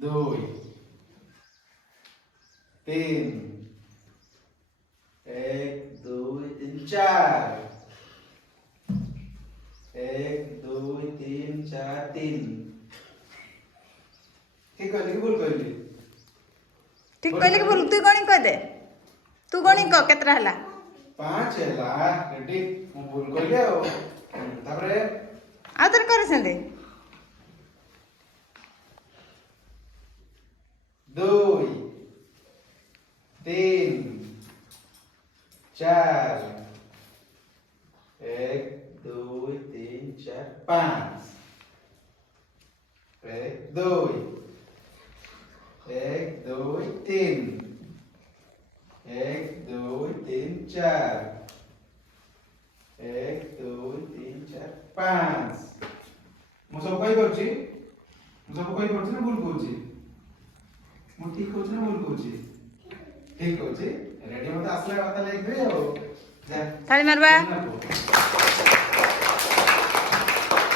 দুই, তিন, এক, দুই, তিন, চার, এক, দুই, তিন, চার, তিন। ঠিক কইলি কি ভুল কইলি? ঠিক কইলে কি ভুল তুই গণি কই দে তু গণি ক কেতরা হলা 5 ହେଲା ରେଡି ମୁଁ ଭୁଲ କଇଲି ଆଉ ତାପରେ ଆଉ ତୋର करे सेंदे 2 3 4 1 2 3 4 5 1 2 1 2 3 1 2 3 4 1 2 3 4 5 ମୁଁ ସବୁ କହି କରୁଛି ମୁଁ ସବୁ କହି କରୁଛି ନା ଭୁଲ କହୁଛି ମୁଁ ଠିକ କହୁଛି ନା ଭୁଲ କହୁଛି ଠିକ କହୁଛି ରେଡି ମତେ ଆସିଲା କଥା ଲେଖିବି ଆଉ ताली मारबा